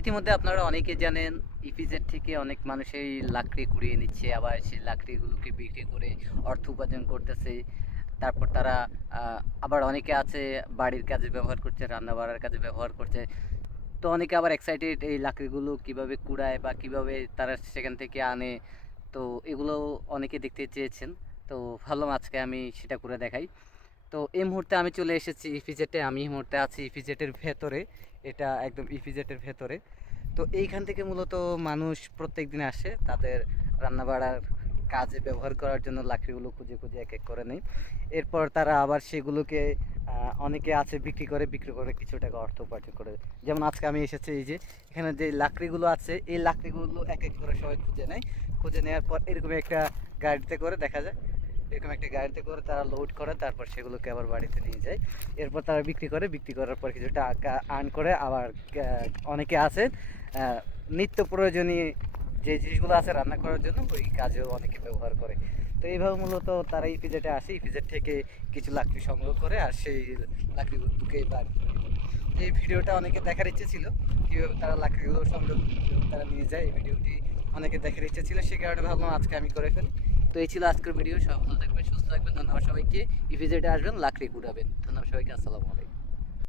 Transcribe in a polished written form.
ইতিমধ্যে আপনারা অনেকে জানেন ইপিজেড থেকে অনেক মানুষ এই লাকড়ি কুড়িয়ে নিচ্ছে, আবার সেই লাকড়িগুলোকে বিক্রি করে অর্থ উপার্জন করতেছে। তারপর তারা আবার অনেকে আছে বাড়ির কাজে ব্যবহার করছে, রান্না বাড়ার কাজে ব্যবহার করছে। তো অনেকে আবার এক্সাইটেড এই লাকড়িগুলো কিভাবে কুড়ায় বা কিভাবে তারা সেখান থেকে আনে। তো এগুলো অনেকে দেখতে চেয়েছেন। তো ভাবলাম আজকে আমি সেটা করে দেখাই। তো এই মুহূর্তে আমি চলে এসেছি ইপিজেটে। আমি এই মুহূর্তে আছি ইপিজেটের ভেতরে। এটা একদম ইপিজেটের ভেতরে। তো এইখান থেকে মূলত মানুষ প্রত্যেক দিন আসে তাদের রান্না বাড়ার কাজে ব্যবহার করার জন্য লাকড়িগুলো খুঁজে খুঁজে এক এক করে নেয়। এরপর তারা আবার সেগুলোকে অনেকে আছে বিক্রি করে কিছু টাকা অর্থ উপার্জন করে। যেমন আজকে আমি এসেছি, এই যে এখানে যে লাকড়িগুলো আছে এই লাকড়িগুলো এক এক করে সবাই খুঁজে নেয়। খুঁজে নেওয়ার পর এরকম একটা গাড়িতে করে দেখা যায়, এরকম একটা গাড়িতে করে তারা লোড করে, তারপর সেগুলোকে আবার বাড়িতে নিয়ে যায়। এরপর তারা বিক্রি করার পর কিছু টাকা আর্ন করে। আবার অনেকে আছে নিত্য প্রয়োজনীয় যে জিনিসগুলো আছে রান্না করার জন্য ওই কাজেও অনেকে ব্যবহার করে। তো এইভাবে মূলত তারা ইপিজেটে আসে, ইপিজেড থেকে কিছু লাকড়ি সংগ্রহ করে আর সেই লাকড়িগুলোকে বাড়ি। এই ভিডিওটা অনেকে দেখার ইচ্ছে ছিল, কীভাবে তারা লাকড়িগুলো সংগ্রহ করে কীভাবে তারা নিয়ে যায়। এই ভিডিওটি অনেকে দেখার ইচ্ছে ছিল, সেই কারণে ভাবলাম আজকে আমি করে ফেলি। তো এই ছিল আজকের ভিডিও। সব ভালো থাকবেন, সুস্থ থাকবেন। ধন্যবাদ সবাইকে। ইপিজেডে আসবেন, লাকড়ি কুড়াবেন। ধন্যবাদ সবাইকে। আসসালামু আলাইকুম।